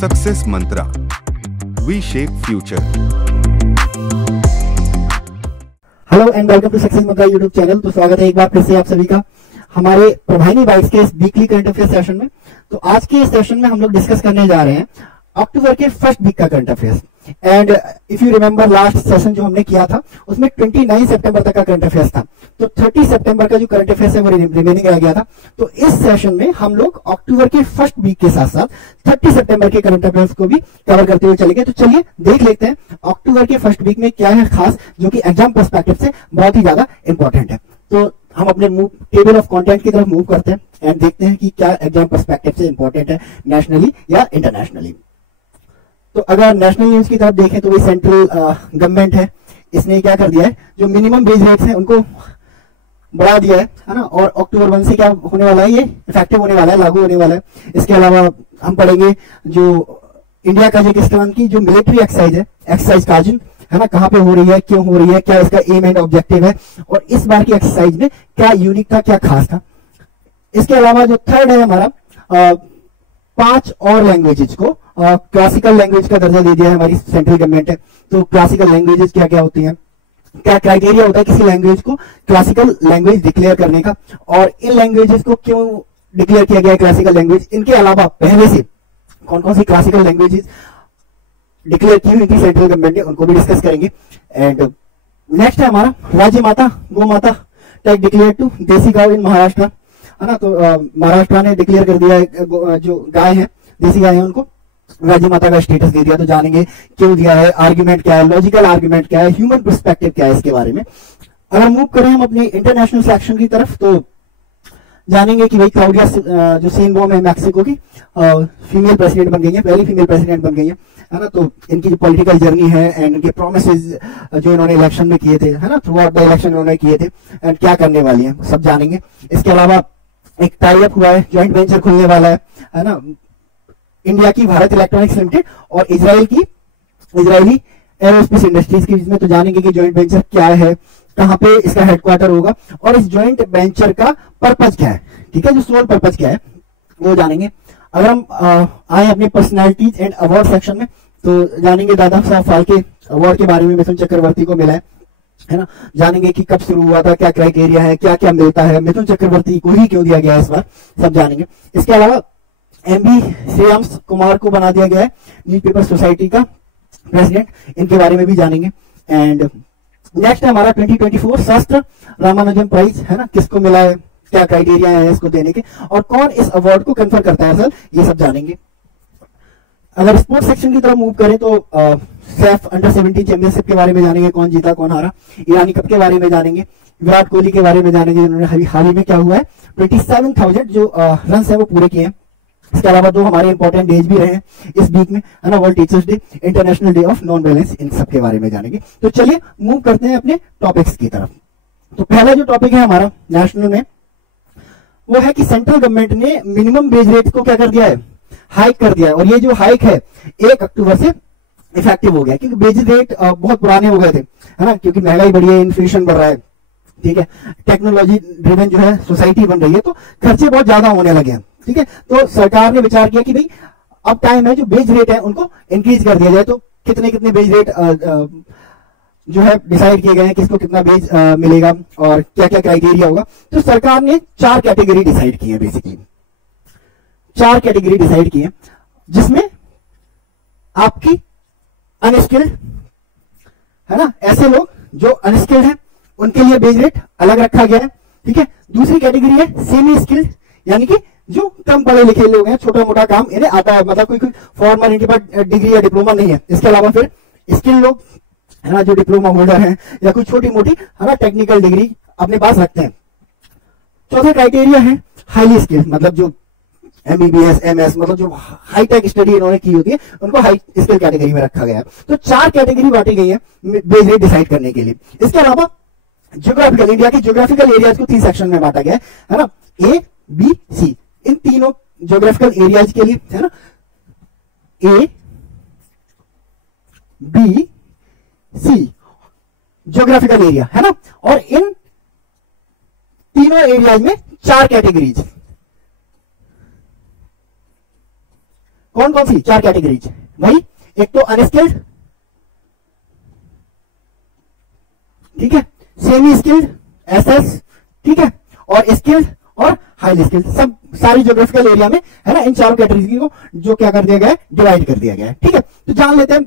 Success Mantra, we shape future. Hello and welcome to Success Mantra YouTube channel. तो स्वागत है एक बार फिर से आप सभी का हमारे प्रभानी बाइक्स के इस वीकली करंट अफेयर सेशन में। तो आज के इस सेशन में हम लोग डिस्कस करने जा रहे हैं अक्टूबर के फर्स्ट वीक का current affairs. And if you remember last session जो हमने किया था उसमें 29 सितंबर तक का करंट अफेयर्स था, तो 30 सितंबर का जो करंट अफेयर्स है वो रिमेनिंग रह गया था। तो इस सेशन में हम लोग अक्टूबर के फर्स्ट वीक के साथ साथ 30 सितंबर के करंट अफेयर्स को भी कवर करते हुए चलेंगे। तो चलिए देख लेते हैं अक्टूबर के फर्स्ट वीक में क्या है खास, जो कि एग्जाम पर्सपेक्टिव से बहुत ही ज्यादा इंपॉर्टेंट है। तो हम अपने टेबल ऑफ कंटेंट की तरफ मूव करते हैं एंड देखते हैं कि क्या एग्जाम पर्सपेक्टिव से इंपॉर्टेंट है नेशनली या इंटरनेशनली। तो अगर नेशनल न्यूज की तरफ देखें तो वही सेंट्रल गवर्नमेंट है, इसने क्या कर दिया है, जो मिनिमम वेज रेट्स हैं उनको बढ़ा दिया है ना। और अक्टूबर 1 से क्या होने वाला है, ये इफेक्टिव होने वाला है, लागू होने वाला है। इसके अलावा हम पढ़ेंगे जो इंडिया कजाकिस्तान की जो मिलिट्री एक्सरसाइज है, एक्सरसाइज काजिन है ना, कहां पे हो रही है, क्यों हो रही है, क्या इसका एम एंड ऑब्जेक्टिव है, और इस बार की एक्सरसाइज में क्या यूनिक था, क्या खास था। इसके अलावा जो थर्ड है हमारा 5 और लैंग्वेजेस को क्लासिकल लैंग्वेज का दर्जा दे दिया है हमारी सेंट्रल गवर्नमेंट है। तो क्लासिकल लैंग्वेजेस क्या क्या होती हैं, क्या क्राइटेरिया होता है किसी लैंग्वेज को क्लासिकल लैंग्वेज डिक्लेयर करने का, और इन लैंग्वेजेस को क्यों डिक्लेयर किया गया है क्लासिकल लैंग्वेज। इनके अलावा पहले से कौन कौन सी क्लासिकल लैंग्वेजेस डिक्लेयर की हुई थी सेंट्रल गवर्नमेंट ने, उनको भी डिस्कस करेंगे। एंड नेक्स्ट है हमारा राज्य माता गौ माता टैग डिक्लेयर टू देसी गांव इन महाराष्ट्र, है ना। तो महाराष्ट्र ने डिक्लेयर कर दिया है जो गाय है, देसी गाय है, उनको राज्य माता का स्टेटस दे दिया। तो जानेंगे क्यों दिया है, आर्ग्यूमेंट क्या है, लॉजिकल आर्ग्यूमेंट क्या है, ह्यूमन पर्सपेक्टिव क्या है इसके बारे में। अगर मूव करें हम अपनी इंटरनेशनल सेक्शन की तरफ तो जानेंगे कि भाई क्लाउडिया जो शेनबॉम है मैक्सिको की फीमेल प्रेसिडेंट बन गई है, पहली फीमेल प्रेसिडेंट बन गई है ना। तो इनकी जो पॉलिटिकल जर्नी है एंड इनके प्रोमिसेस जो इन्होंने इलेक्शन में किए थे, है ना, थ्रू आउट द इलेक्शन इन्होंने किए थे एंड क्या करने वाली है, सब जानेंगे। इसके अलावा एक टाई अप हुआ है, ज्वाइंट वेंचर खुलने वाला है ना, इंडिया की भारत इलेक्ट्रॉनिक्स लिमिटेड और इजरायली एरोस्पेस इंडस्ट्रीज के बीच में। तो जानेंगे कि ज्वाइंट वेंचर क्या है, कहां पे इसका हेडक्वार्टर होगा, और इस ज्वाइंट वेंचर का पर्पज क्या है, ठीक है, जो सोल पर्पज क्या है वो जानेंगे। अगर हम आए अपने पर्सनैलिटीज एंड अवार्ड सेक्शन में तो जानेंगे दादा साहब फाल्के अवार्ड के बारे में, मिथुन चक्रवर्ती को मिला है ना। जानेंगे कि कब शुरू हुआ था, क्या क्राइटेरिया है, क्या क्या मिलता है, मिथुन चक्रवर्ती को ही क्यों दिया गया है इस बार, सब जानेंगे। इसके अलावा एमबी श्रेयांश कुमार को बना दिया गया है न्यूज़पेपर सोसाइटी का प्रेसिडेंट, इनके बारे में भी जानेंगे। एंड नेक्स्ट है हमारा 2024 शास्त्र रामानुजन प्राइज, है ना, किसको मिला है, क्या क्राइटेरिया है इसको देने के, और कौन इस अवार्ड को कन्फर करता है सर, ये सब जानेंगे। अगर स्पोर्ट्स सेक्शन की तरफ मूव करें तो सैफ अंडर 17 चैंपियनशिप के बारे में जानेंगे, कौन जीता कौन हारा। ईरानी कप के बारे में जानेंगे, विराट कोहली के बारे में जानेंगे, जिन्होंने हाल ही में क्या हुआ है 27,000 जो रन है वो पूरे किए हैं। इसके अलावा 2 हमारे इंपॉर्टेंट डेज भी रहे हैं इस वीक में, है ना, world teachers day, international day of non violence, इन सब के बारे में जानेंगे। तो चलिए मूव करते हैं अपने टॉपिक्स की तरफ। तो पहला जो टॉपिक है हमारा नेशनल में वो है कि सेंट्रल गवर्नमेंट ने मिनिमम वेज रेट को क्या कर दिया है, हाइक कर दिया है। और ये जो हाइक है 1 अक्टूबर से इफेक्टिव हो गया, क्योंकि वेज रेट बहुत पुराने हो गए थे, है ना, क्योंकि महंगाई बढ़ी है, इन्फ्लेशन बढ़ रहा है, ठीक है, टेक्नोलॉजी ड्रिवन जो है सोसाइटी बन रही है, तो खर्चे बहुत ज्यादा होने लगे हैं, ठीक है। तो सरकार ने विचार किया कि भाई अब टाइम है जो बेज रेट है उनको इंक्रीज कर दिया जाए। तो कितने कितने बेज रेट जो है डिसाइड किए गए हैं, किसको कितना बेज मिलेगा और क्या क्या क्राइटेरिया होगा। तो सरकार ने 4 कैटेगरी डिसाइड की है, बेसिकली 4 कैटेगरी डिसाइड की है, जिसमें आपकी अनस्किल्ड, है ना, ऐसे लोग जो अनस्किल्ड हैं उनके लिए बेज रेट अलग रखा गया है, ठीक है। दूसरी कैटेगरी है सेमी स्किल्ड, यानी कि जो कम पढ़े लिखे लोग हैं, छोटा मोटा काम इन्हें आता है, मतलब कोई फॉर्मल, इनके पास डिग्री या डिप्लोमा नहीं है। इसके अलावा फिर स्किल लोग, है ना, जो डिप्लोमा होल्डर हैं या कोई छोटी मोटी, है ना, टेक्निकल डिग्री अपने पास रखते हैं। चौथा क्राइटेरिया है हाईली स्किल्ड, मतलब जो एमबीबीएस एमएस, मतलब जो हाईटेक स्टडी इन्होंने की होती है उनको हाई स्किल कैटेगरी में रखा गया है। तो 4 कैटेगरी बांटी गई है बेस रेट डिसाइड करने के लिए। इसके अलावा ज्योग्राफिकल, इंडिया के ज्योग्राफिकल एरियाज को 3 सेक्शन में बांटा गया है ना, ए बी सी, इन तीनों ज्योग्राफिकल एरियाज के लिए, है ना, A B C geographical area, है ना, और इन तीनों एरियाज में 4 कैटेगरीज, कौन कौन सी 4 कैटेगरीज भाई, एक तो अनस्किल्ड, ठीक है, सेमी स्किल्ड एसएस, ठीक है, और स्किल्ड और हाईली स्किल्ड, सब सारी ज्योग्राफिकल एरिया में है ना, इन चारों कैटेगरी को जो क्या कर दिया गया है, डिवाइड कर दिया गया है। ठीक है, तो जान लेते हैं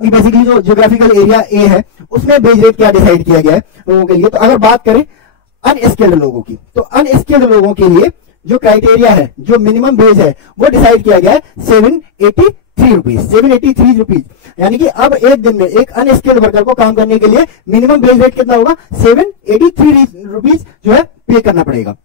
बेसिकली जो ज्योग्राफिकल एरिया ए है उसमें बेज रेट क्या डिसाइड किया गया है लोगों के लिए। तो अगर बात करें अनस्किल्ड लोगों की, तो अनस्किल्ड लोगों के लिए जो क्राइटेरिया है, जो मिनिमम बेज है, वो डिसाइड किया गया है 783 रुपीज, 783 रुपीज। यानी कि अब एक दिन में एक अनस्किल्ड वर्कर को काम करने के लिए मिनिमम बेज रेट कितना होगा, 783 रुपीज जो है पे करना पड़ेगा।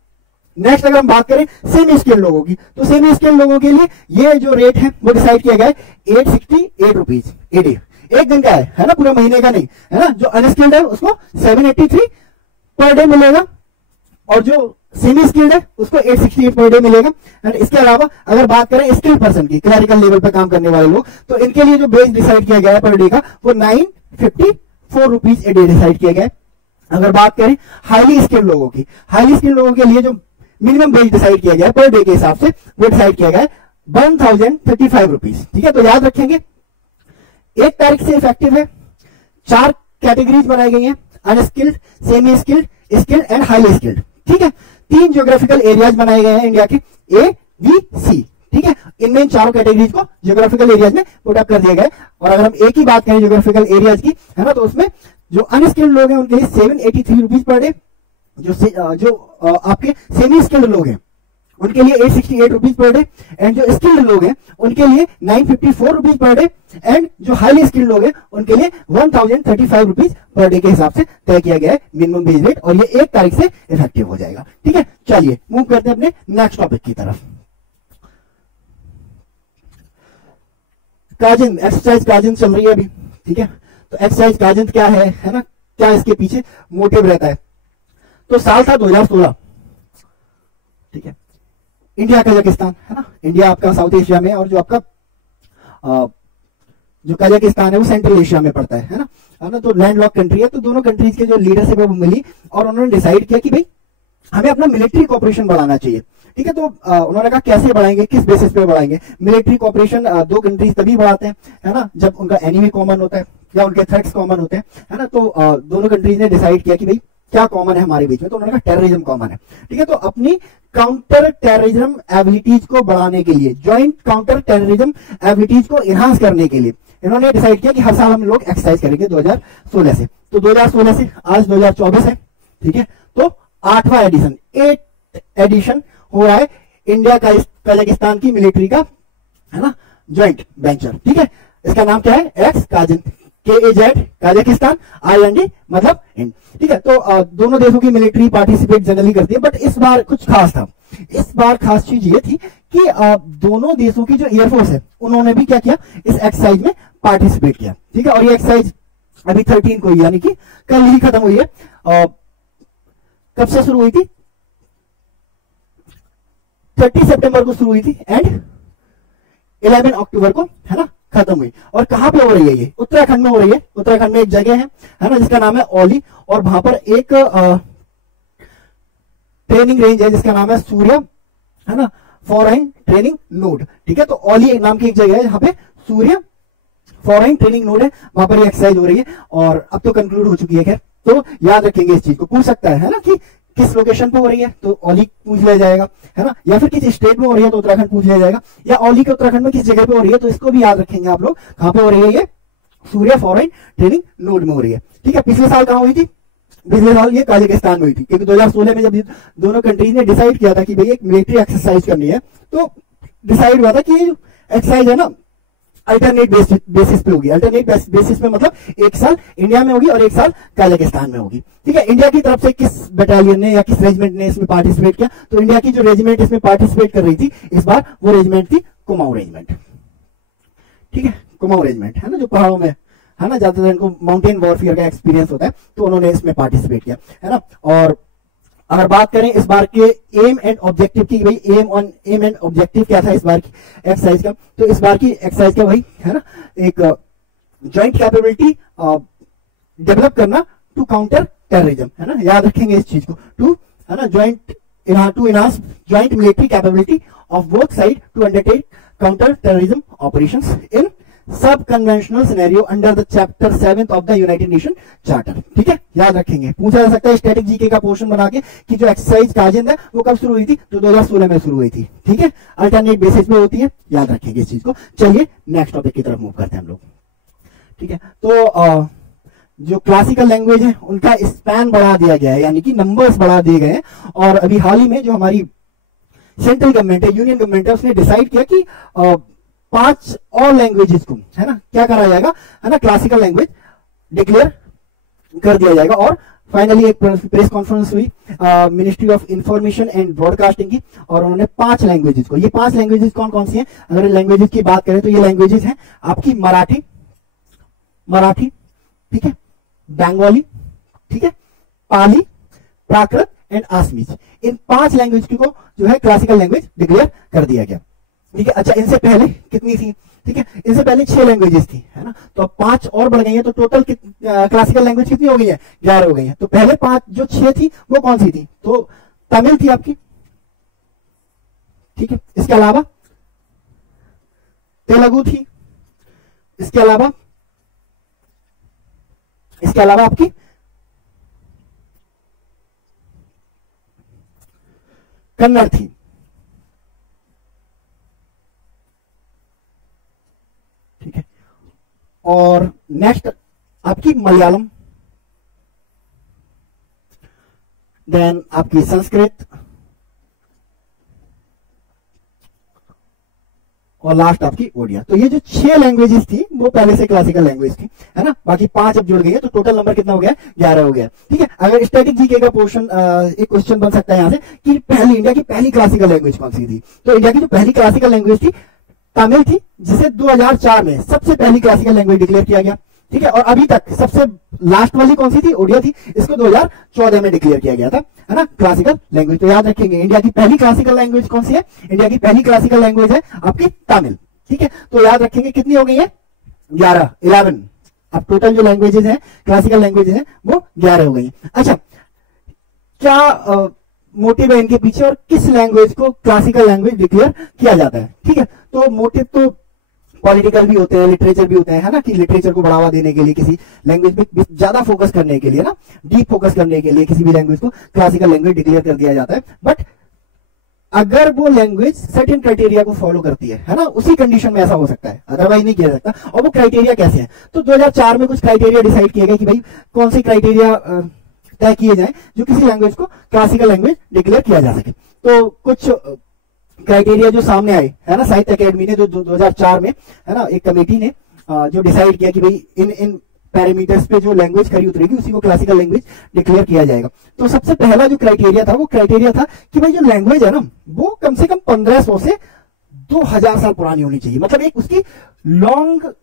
नेक्स्ट अगर हम बात करें सेमी स्किल्ड लोगों की, तो सेमी स्किल्ड लोगों के लिए ये जो रेट है वो डिसाइड किया गया है 868 रुपीज ए डे, एक दिन का है ना, पूरा महीने का नहीं है ना। जो अनस्किल्ड है उसको 783 पर डे मिलेगा, और जो सेमी स्किल्ड है उसको 868 पर डे मिलेगा। एंड इसके अलावा अगर बात करें स्किल्ड पर्सन की, क्लरिकल लेवल पर काम करने वाले लोग, तो इनके लिए जो बेस डिसाइड किया गया है पर डे का, वो 954 रुपीज ए डे डिसाइड किया गया है। अगर बात करें हाईली स्किल्ड लोगों की, हाईली स्किल्ड लोगों के लिए जो मिनिमम बेस डिसाइड किया गया है पर डे के हिसाब से, वो डिसाइड किया गया है 1035 रुपीज। ठीक है, तो याद रखेंगे 1 तारीख से इफेक्टिव है। 4 कैटेगरीज बनाई गई हैं, unskilled, semi skilled, skilled and highly skilled. ठीक है, 3 ज्योग्राफिकल एरियाज बनाए गए हैं इंडिया के, ए बी सी। ठीक है, इनमें इन चारों कैटेगरीज को ज्योग्राफिकल एरियाज में पुट अप कर दिया गया है। और अगर हम एक ही बात करें ज्योग्राफिकल एरियाज की, है ना, तो उसमें जो अनस्किल्ड लोग हैं उनके लिए 783 रुपीज पर डे, जो आपके सेमी स्किल्ड लोग हैं उनके लिए 868 रुपीज पर डे, एंड जो स्किल्ड लोग हैं उनके लिए 954 रुपीज पर डे, एंड जो हाईली स्किल्ड लोग हैं उनके लिए 1035 रुपीज पर डे के हिसाब से तय किया गया है मिनिमम वेज रेट, और ये 1 तारीख से इफेक्टिव हो जाएगा। ठीक है, चलिए मूव करते हैं अपने नेक्स्ट टॉपिक की तरफ। काजिन, एक्सरसाइज काजिन चल रही है अभी। ठीक है, तो एक्सरसाइज काजिन क्या है ना, क्या इसके पीछे मोटिव रहता है। तो साल था 2016। ठीक है, इंडिया कजाकिस्तान है ना, इंडिया आपका साउथ एशिया में, और जो आपका जो कजाकिस्तान है वो सेंट्रल एशिया में पड़ता है ना, तो लैंडलॉक कंट्री है। तो दोनों कंट्रीज के जो लीडरशिप है वो मिली, और उन्होंने डिसाइड किया कि भाई हमें अपना मिलिट्री कॉपरेशन बढ़ाना चाहिए। ठीक है, तो उन्होंने कहा कैसे बढ़ाएंगे, किस बेसिस पे बढ़ाएंगे। मिलिट्री कॉपरेशन 2 कंट्रीज तभी बढ़ाते हैं, है ना, जब उनका एनिमी कॉमन होता है या उनके थ्रेट्स कॉमन होते हैं, है ना। तो दोनों कंट्रीज ने डिसाइड किया कि भाई क्या कॉमन है हमारे बीच में, तो उन्होंने कहा टेररिज्म कॉमन है। ठीक है, तो अपनी काउंटर टेररिज्म एबिलिटीज को बढ़ाने के लिए, ज्वाइंट काउंटर टेररिज्म एबिलिटीज को इनहांस करने के लिए इन्होंने डिसाइड किया कि हर साल हम लोग एक्सरसाइज करेंगे 2016 से। तो 2016 से आज 2024 है। ठीक है, तो 8वां एडिशन, 8th एडिशन हो रहा है इंडिया का कजाकिस्तान की मिलिट्री का, है ना, ज्वाइंट वेंचर। ठीक है, इसका नाम क्या है, x cousin, KAZ Kazakhstan, IND मतलब इंड। ठीक है, तो दोनों देशों की मिलिट्री पार्टिसिपेट जनरली करती है, बट इस बार कुछ खास था। इस बार खास चीज ये थी कि दोनों देशों की जो एयरफोर्स है उन्होंने भी क्या किया, इस एक्सरसाइज में पार्टिसिपेट किया। ठीक है, और ये एक्सरसाइज अभी 13 को, यानी कि कल ही खत्म हुई है। कब से शुरू हुई थी, 30 सितंबर को शुरू हुई थी, एंड 11 अक्टूबर को, है ना, खत्म हुई। और कहां पे हो रही है ये, उत्तराखंड में हो रही है। उत्तराखंड में एक जगह है ना, जिसका नाम है औली, और वहां पर एक ट्रेनिंग रेंज है जिसका नाम है सूर्य, है ना, फॉरेन ट्रेनिंग नोड। ठीक है, तो औली नाम की एक जगह है जहां पे सूर्य फॉरेन ट्रेनिंग नोड है, वहां पर ये एक्सरसाइज हो रही है, और अब तो कंक्लूड हो चुकी है। खैर, तो याद रखेंगे इस चीज को, पूछ सकता है ना, कि किस लोकेशन पे हो रही है, तो औली पूछ लिया जाएगा, है ना, या फिर किस स्टेट में हो रही है तो उत्तराखंड पूछ लिया जाएगा, या औली के उत्तराखंड में किस जगह पे हो रही है, तो इसको भी याद रखेंगे आप लोग, कहां पे हो रही है ये, सूर्य फॉरेन ट्रेनिंग नोड में हो रही है। ठीक है, पिछले साल कहां हुई थी, पिछले साल ये कजाकिस्तान में हुई थी, क्योंकि 2016 में जब दोनों कंट्रीज ने डिसाइड किया था कि भाई एक मिलिट्री एक्सरसाइज करनी है, तो डिसाइड हुआ था कि ये एक्सरसाइज है ना अल्टरनेट बेसिस पे होगी। अल्टरनेट बेसिस पे मतलब एक साल इंडिया में होगी और एक साल कजाकिस्तान में होगी। ठीक है, इंडिया की तरफ से किस बटालियन ने या किस रेजिमेंट ने इसमें पार्टिसिपेट किया, तो इंडिया की जो रेजिमेंट इसमें पार्टिसिपेट कर रही थी इस बार, वो रेजिमेंट थी कुमाऊं रेजिमेंट। ठीक है, कुमाऊं रेजिमेंट, है ना, जो पहाड़ों में, है ना, ज्यादातर इनको माउंटेन वॉरफेयर का एक्सपीरियंस होता है, तो उन्होंने इसमें पार्टिसिपेट किया, है ना। और अगर बात करें इस बार के एम एंड ऑब्जेक्टिव की, भाई एम एंड ऑब्जेक्टिव क्या था इस बार की एक्सरसाइज का, तो इस बार की एक्सरसाइज का वही है ना, एक जॉइंट कैपेबिलिटी डेवलप करना टू काउंटर टेररिज्म, है ना, याद रखेंगे इस चीज को, टू, है ना, to enhance joint military capability of both side to undertake counter terrorism operations in sub conventional scenario under the chapter 7 of the United Nation charter. ठीक है, याद रखेंगे, पूछा जा सकता है स्टैटिक जीके का पोर्शन बना के कि जो एक्सरसाइज काजिंद है वो कब शुरू हुई थी, तो 2016 में शुरू हुई थी। ठीक है, अल्टरनेट बेसिस पे होती है, याद रखेंगे इस चीज को। चलिए नेक्स्ट टॉपिक की तरफ मूव करते हैं हम लोग। ठीक है, तो जो क्लासिकल लैंग्वेज है उनका स्पैन बढ़ा दिया गया है, यानी कि नंबर्स बढ़ा दिए गए हैं। और अभी हाल ही में जो हमारी सेंट्रल गवर्नमेंट है, यूनियन गवर्नमेंट है, उसने डिसाइड किया कि 5 और लैंग्वेजेस को, है ना, क्या करा जाएगा, है ना, क्लासिकल लैंग्वेज डिक्लेयर कर दिया जाएगा। और फाइनली एक प्रेस कॉन्फ्रेंस हुई ministry of information and broadcasting की, और उन्होंने 5 लैंग्वेजेस को, ये 5 लैंग्वेजेस कौन कौन सी हैं, अगर लैंग्वेजेस की बात करें तो ये लैंग्वेजेस हैं आपकी मराठी, ठीक है, बंगाली, ठीक है, पाली, प्राकृत एंड आसमीज। इन 5 लैंग्वेज को जो है क्लासिकल लैंग्वेज डिक्लेयर कर दिया गया। ठीक है, अच्छा, इनसे पहले कितनी थी, ठीक है, इनसे पहले 6 लैंग्वेजेस थी, है ना, तो अब 5 और बढ़ गई हैं, तो टोटल क्लासिकल लैंग्वेज कितनी हो गई है, 11 हो गई है। तो पहले 5 जो 6 थी वो कौन सी थी, तो तमिल थी आपकी, ठीक है, इसके अलावा तेलुगु थी, इसके अलावा आपकी कन्नड़ थी, ठीक है, और नेक्स्ट आपकी मलयालम, देन आपकी संस्कृत, और लास्ट आपकी ओडिया। तो ये जो 6 लैंग्वेजेस थी वो पहले से क्लासिकल लैंग्वेज थी, है ना, बाकी 5 अब जुड़ गई है, तो टोटल नंबर कितना हो गया, 11 हो गया। ठीक है, अगर स्टैटिक जीके का पोर्शन एक क्वेश्चन बन सकता है यहां से कि इंडिया की पहली क्लासिकल लैंग्वेज कौन सी थी, तो इंडिया की जो पहली क्लासिकल लैंग्वेज थी तमिल थी, जिसे 2004 में सबसे पहली क्लासिकल लैंग्वेज डिक्लेयर किया गया। ठीक है, और अभी तक सबसे लास्ट वाली कौन सी थी, ओडिया थी, इसको 2014 में डिक्लेयर किया गया था, है ना, क्लासिकल लैंग्वेज। तो याद रखेंगे इंडिया की पहली क्लासिकल लैंग्वेज कौन सी है, इंडिया की पहली क्लासिकल लैंग्वेज है आपकी तमिल। ठीक है, तो याद रखेंगे कितनी हो गई है, 11। अब टोटल जो लैंग्वेजेस हैं क्लासिकल लैंग्वेजेस हैं वो 11 हो गई हैं। अच्छा, क्या मोटिव है इनके पीछे और किस लैंग्वेज को क्लासिकल लैंग्वेज डिक्लेयर किया जाता है। ठीक है, तो मोटिव तो पॉलिटिकल भी होते हैं, लिटरेचर भी होते हैं, है ना, कि लिटरेचर को बढ़ावा देने के लिए, किसी लैंग्वेज पे ज्यादा फोकस करने के लिए ना, डीप फोकस करने के लिए किसी भी लैंग्वेज को क्लासिकल लैंग्वेज डिक्लेयर कर दिया जाता है। बट अगर वो लैंग्वेज सर्टेन क्राइटेरिया को फॉलो करती है ना, उसी कंडीशन में ऐसा हो सकता है, अदरवाइज नहीं किया जा सकता। और वो क्राइटेरिया कैसे हैं, तो 2004 में कुछ क्राइटेरिया डिसाइड किए गए कि भाई कौन से क्राइटेरिया तय किए जाए जो किसी लैंग्वेज को क्लासिकल लैंग्वेज डिक्लेयर किया जा सके। तो कुछ क्राइटेरिया जो सामने आए, है ना, साहित्य अकेडमी ने जो 2004 में, है ना, एक कमेटी ने जो डिसाइड किया कि भाई इन पैरामीटर्स पे जो लैंग्वेज खरी उतरेगी उसी को क्लासिकल लैंग्वेज डिक्लेयर किया जाएगा। तो सबसे पहला जो क्राइटेरिया था वो क्राइटेरिया था कि भाई जो लैंग्वेज है ना वो कम से कम 1500 से 2000 साल पुरानी होनी चाहिए, मतलब एक उसकी लॉन्ग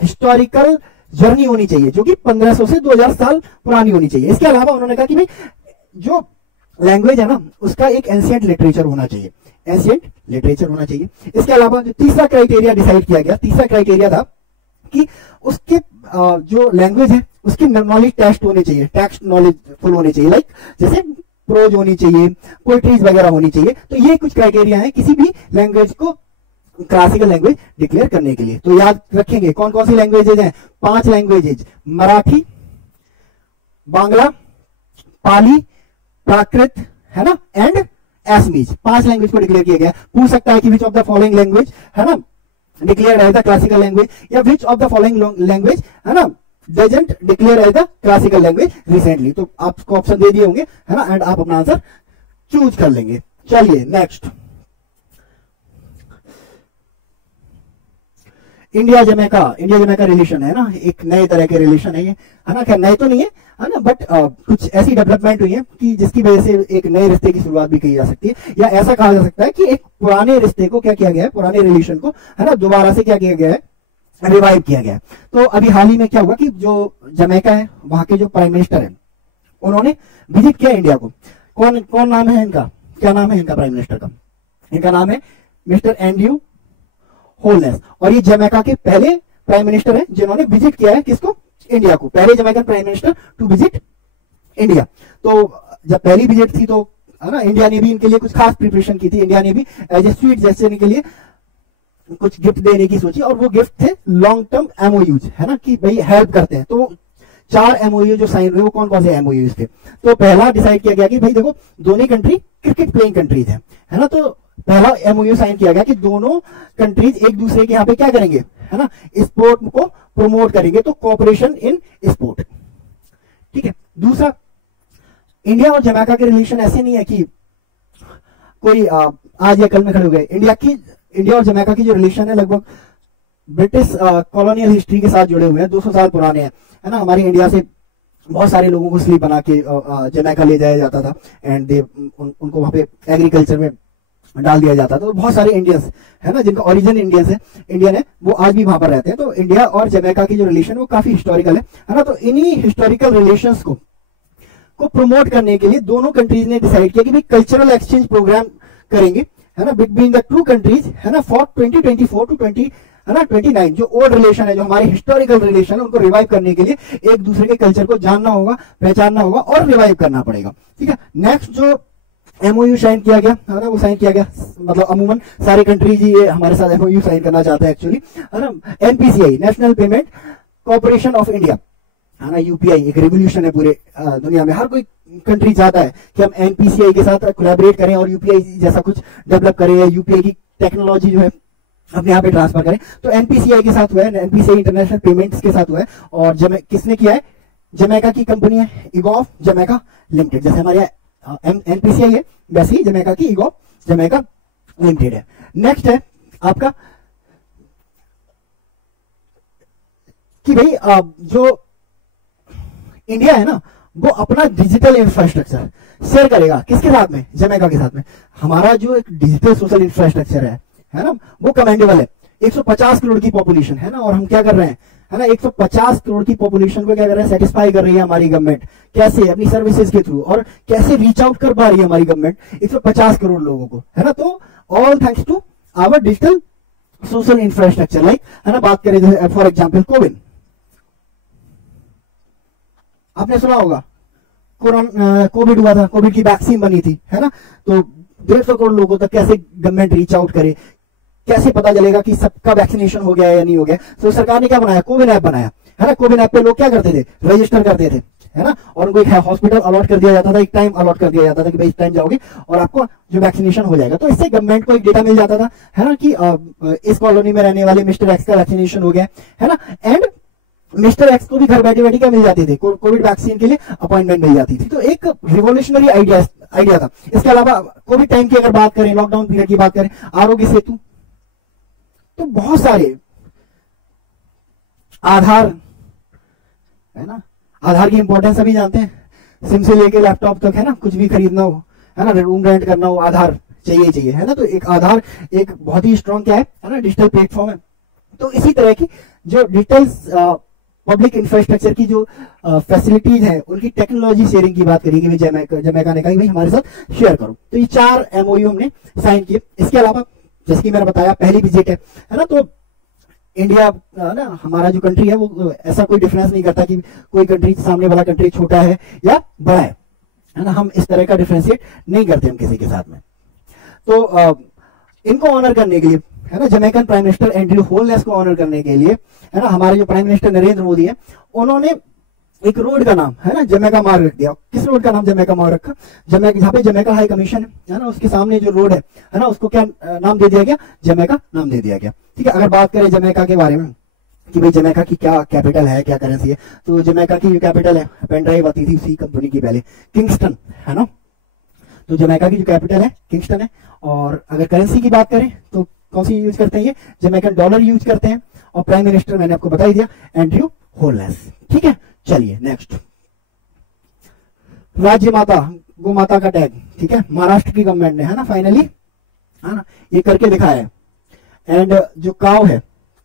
हिस्टोरिकल जर्नी होनी चाहिए जो कि 1500 से 2000 साल पुरानी होनी चाहिए। इसके अलावा उन्होंने कहा कि भाई जो लैंग्वेज है ना उसका एक एंशिएंट लिटरेचर होना चाहिए, एंशिएंट लिटरेचर होना चाहिए। इसके अलावा जो तीसरा क्राइटेरिया डिसाइड किया गया, तीसरा क्राइटेरिया था कि उसके जो लैंग्वेज है उसकी नॉलेज टेस्ट होनी चाहिए, टेक्स्ट नॉलेज फुल होनी चाहिए, लाइक जैसे प्रोज होनी चाहिए, पोएट्रीज वगैरह होनी चाहिए। तो ये कुछ क्राइटेरिया है किसी भी लैंग्वेज को क्लासिकल लैंग्वेज डिक्लेयर करने के लिए। तो याद रखेंगे कौन कौन सी लैंग्वेजेज हैं, 5 लैंग्वेजेज, मराठी, बांग्ला, पाली, प्राकृत, है ना, एंड एसमीज, 5 लैंग्वेज को डिक्लेयर किया गया। पूछ सकता है कि which of the following language, है ना, declare as the classical language, या which of the following language, है ना, doesn't declare as the classical language recently. तो आपको ऑप्शन दे दिए होंगे, है ना, एंड आप अपना आंसर चूज कर लेंगे। चलिए नेक्स्ट, इंडिया जमैका रिलेशन है ना, एक नए तरह के रिलेशन है ये, है ना, खैर नए तो नहीं है ना, बट कुछ ऐसी डेवलपमेंट हुई है कि जिसकी वजह से एक नए रिश्ते की शुरुआत भी की जा सकती है, या ऐसा कहा जा सकता है कि एक पुराने रिश्ते को क्या किया गया है, पुराने रिलेशन को, है ना, दोबारा से क्या किया गया है, रिवाइव किया गया है। तो अभी हाल ही में क्या हुआ कि जो जमैका है वहां के जो प्राइम मिनिस्टर है उन्होंने विजिट किया इंडिया को। कौन नाम है इनका, क्या नाम है इनका प्राइम मिनिस्टर का, इनका नाम है मिस्टर एंड्रयू होलनेस, और ये जमैका के पहले प्राइम मिनिस्टर हैं जिन्होंने विजिट किया है किसको, इंडिया को, पहले Jamaican prime minister to visit India. तो जब पहली विजिट थी तो, है ना, इंडिया ने भी इनके लिए कुछ खास प्रिपरेशन की थी, इंडिया ने भी एज ए स्वीट जेस्चर इनके लिए कुछ गिफ्ट देने की सोची, और वो गिफ्ट थे लॉन्ग टर्म एमओयूज, है ना, कि भाई हेल्प करते हैं। तो 4 एमओयू जो साइन हुए वो कौन कौन से एमओयूज थे? तो पहला डिसाइड किया गया कि भाई देखो, दोनों कंट्री क्रिकेट प्लेइंग कंट्रीज है ना, तो पहला एमओयू साइन किया गया कि दोनों कंट्रीज एक दूसरे के यहाँ पे क्या करेंगे, है ना, स्पोर्ट को प्रमोट करेंगे, तो कोऑपरेशन इन स्पोर्ट। ठीक है। दूसरा, इंडिया और जमैका के रिलेशन ऐसे नहीं है कि कोई आज या कल में खड़े हो गए। इंडिया और जमैका की जो रिलेशन है लगभग ब्रिटिश कॉलोनियल हिस्ट्री के साथ जुड़े हुए हैं, 200 साल पुराने हैं, है ना। हमारे इंडिया से बहुत सारे लोगों को स्लीप बना के जमैका ले जाया जाता था, एंड उनको वहां पे एग्रीकल्चर में डाल दिया जाता था। तो बहुत सारे इंडियंस, है ना, जिनका ओरिजिन इंडियन है, वो आज भी वहां पर रहते हैं। तो इंडिया और जमैका की जो रिलेशन वो काफी हिस्टोरिकल है ना। तो इन्हीं हिस्टोरिकल रिलेशंस को प्रमोट करने के लिए दोनों कंट्रीज ने डिसाइड किया कि भाई कल्चरल एक्सचेंज प्रोग्राम करेंगे, है ना, बिटवीन द टू कंट्रीज, है ना, फॉर 2024 टू 29। जो ओल्ड रिलेशन है, जो हमारे हिस्टोरिकल रिलेशन है, उनको रिवाइव करने के लिए एक दूसरे के कल्चर को जानना होगा, पहचानना होगा और रिवाइव करना पड़ेगा। ठीक है। नेक्स्ट जो एमओयू साइन किया गया, है ना, वो साइन किया गया, मतलब अमूमन सारे कंट्रीज ही हमारे साथ एमओयू साइन करना चाहते हैं एक्चुअली, है ना। NPCI, national payment corporation of India, है ना, यूपीआई एक रिवोल्यूशन है पूरे दुनिया में। हर कोई कंट्री चाहता है कि हम एनपीसीआई के साथ कोलैबोरेट करें और यूपीआई जैसा कुछ डेवलप करें, या यूपीआई की टेक्नोलॉजी जो है अपने यहाँ पे ट्रांसफर करें। तो एनपीसीआई के साथ हुआ है, एनपीसीआई इंटरनेशनल पेमेंट्स के साथ हुआ है। और किसने किया है? जमैका की कंपनी है ईगो ऑफ जमैका लिमिटेड। जैसे हमारे एनपीसीआई है, वैसे ही जमैका की ईगो ऑफ जमैका लिमिटेड है। नेक्स्ट है आपका कि भाई जो इंडिया है ना, वो अपना डिजिटल इंफ्रास्ट्रक्चर शेयर करेगा किसके साथ में? जमैका के साथ में। हमारा जो एक डिजिटल सोशल इंफ्रास्ट्रक्चर है ना, वो कमेंडेबल है। 150 करोड़ की पॉपुलेशन है ना, और हम क्या कर रहे हैं, है ना, 150 करोड़ की पॉपुलेशन को क्या कर रहे हैं, सेटिस्फाई कर रही है हमारी गवर्नमेंट। कैसे? अपनी सर्विसेज के थ्रू। और कैसे रीच आउट कर पा रही है हमारी गवर्नमेंट 150 करोड़ लोगों को, है ना। तो all thanks to our digital social infrastructure, like, है ना। बात करें जैसे फॉर एग्जाम्पल आपने सुना होगा, कोविड हुआ था, कोविड की वैक्सीन बनी थी, है ना। तो 150 करोड़ लोगों तक कैसे गवर्नमेंट रीच आउट करे, कैसे पता चलेगा कि सबका वैक्सीनेशन हो गया है या नहीं हो गया? तो सरकार ने क्या बनाया? कोविन ऐप बनाया, है ना। कोविन ऐप पे लोग क्या करते थे? रजिस्टर करते थे, है ना, और उनको एक हॉस्पिटल अलॉट कर दिया जाता था, एक टाइम अलॉट कर दिया जाता था कि भाई इस टाइम जाओगे और आपको जो वैक्सीनेशन हो जाएगा। तो इससे गवर्नमेंट को एक डेटा मिल जाता था, है ना, कि इस कॉलोनी में रहने वाले मिस्टर एक्स का वैक्सीनेशन हो गया, है ना। एंड मिस्टर एक्स को भी घर बैठे बैठे क्या मिल जाती थी? कोविड वैक्सीन के लिए अपॉइंटमेंट मिल जाती थी। तो एक रिवोल्यूशनरी आइडिया था। इसके अलावा कोविड टाइम की अगर बात करें, लॉकडाउन पीरियड की बात करें, आरोग्य सेतु, तो बहुत सारे आधार, है ना, आधार की इंपॉर्टेंस सभी जानते हैं, सिम से लेके लैपटॉप तक, है ना, कुछ भी खरीदना हो, है ना, रूम रेंट करना हो, आधार चाहिए, है ना। तो एक आधार एक बहुत ही स्ट्रॉन्ग क्या है ना, डिजिटल प्लेटफॉर्म है। तो इसी तरह की जो डिजिटल पब्लिक इंफ्रास्ट्रक्चर की जो फैसिलिटीज है, उनकी टेक्नोलॉजी शेयरिंग की बात करेंगे, जमैका ने कहा भाई हमारे साथ शेयर करो। तो ये 4 एमओयू हमने साइन किए। इसके अलावा जैसे कि मैंने बताया, पहली विजिट है ना, तो इंडिया ना, हमारा जो कंट्री है वो ऐसा कोई डिफरेंस नहीं करता कि कोई कंट्री, सामने वाला कंट्री छोटा है या बड़ा है ना। हम इस तरह का डिफरेंशिएट नहीं करते हम किसी के साथ में। तो इनको ऑनर करने के लिए, है ना, Jamaican prime minister Andrew wholeness को ऑनर करने के लिए, है ना, हमारे जो प्राइम मिनिस्टर नरेंद्र मोदी है, उन्होंने एक रोड का नाम, है ना, जमैका मार्ग रख दिया। किस रोड का नाम जमैका मार्ग रखा? जहाँ पे जमैका हाई कमीशन है ना, उसके सामने जो रोड है ना, उसको क्या नाम दे दिया गया? जमैका नाम दे दिया गया। ठीक है। अगर बात करें जमैका के बारे में कि भाई जमैका की क्या कैपिटल है, क्या करेंसी है, तो जमैका की जो कैपिटल है, पेन ड्राइव आती थी उसी कंपनी की पहले, किंगस्टन, है ना। तो जमैका की जो कैपिटल है किंगस्टन है। और अगर करेंसी की बात करें तो कौन सी यूज करते हैं? ये जमैकन डॉलर यूज करते हैं। और प्राइम मिनिस्टर मैंने आपको बता ही दिया, एंड्रयू होलनेस। ठीक है। चलिए नेक्स्ट, राज्य माता, गो माता का टैग, ठीक है, महाराष्ट्र की गवर्नमेंट ने, है ना, फाइनली, है ना, ये करके दिखाया है। एंड जो काव है,